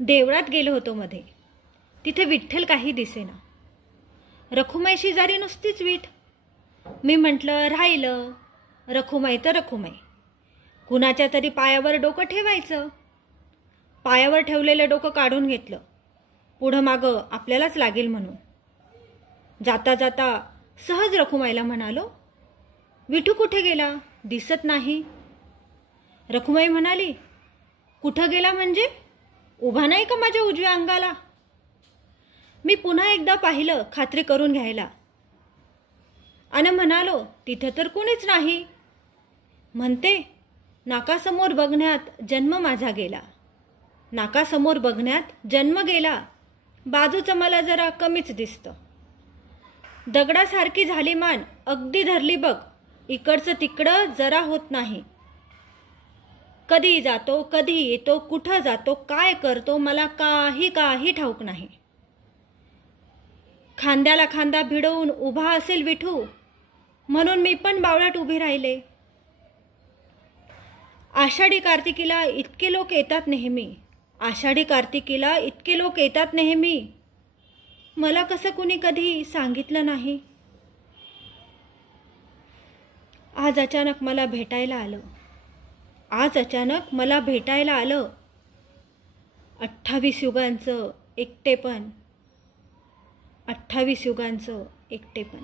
देवळात गेलो होतो मध्ये. तिथे विठ्ठल काही दिसेना. रखुमाई शेजारी नुसतीच वीट. मी म्हटलं राहिलं. रखुमाई तर रखुमाई. कुणाच्या तरी पायावर डोकं ठेवायचं. पायावर ठेवलेलं डोकं काढून घेतलं. पुढं मागं आपल्यालाच लागेल म्हणून. जाता जाता सहज रखुमाईला म्हणालो, विठू कुठे गेला? दिसत नाही. रखुमाई म्हणाली, कुठं गेला म्हणजे? उभा नाही का माझ्या उजव्या अंगाला? मी पुन्हा एकदा पाहिलं खात्री करून घ्यायला आणि म्हणालो, तिथं तर कोणीच नाही. म्हणते, नाकासमोर बघण्यात जन्म माझा गेला. नाकासमोर बघण्यात जन्म गेला. बाजूचं मला जरा कमीच दिसतं. दगडासारखी झाली मान, अगदी धरली बघ. इकडचं तिकडं जरा होत नाही. कधी जातो, कधी येतो, कुठं जातो, काय करतो, मला काही ठाऊक नाही. खांद्याला खांदा भिडवून उभा असेल विठू, म्हणून मी पण बावळाट उभी राहिले. आषाढी कार्तिकीला इतके लोक येतात नेहमी. आषाढी कार्तिकीला इतके लोक येतात नेहमी. मला कसं कुणी कधी सांगितलं नाही. आज अचानक मला भेटायला आलं. 28 युगांचं एकटेपण. 28 युगांचं एकटेपण.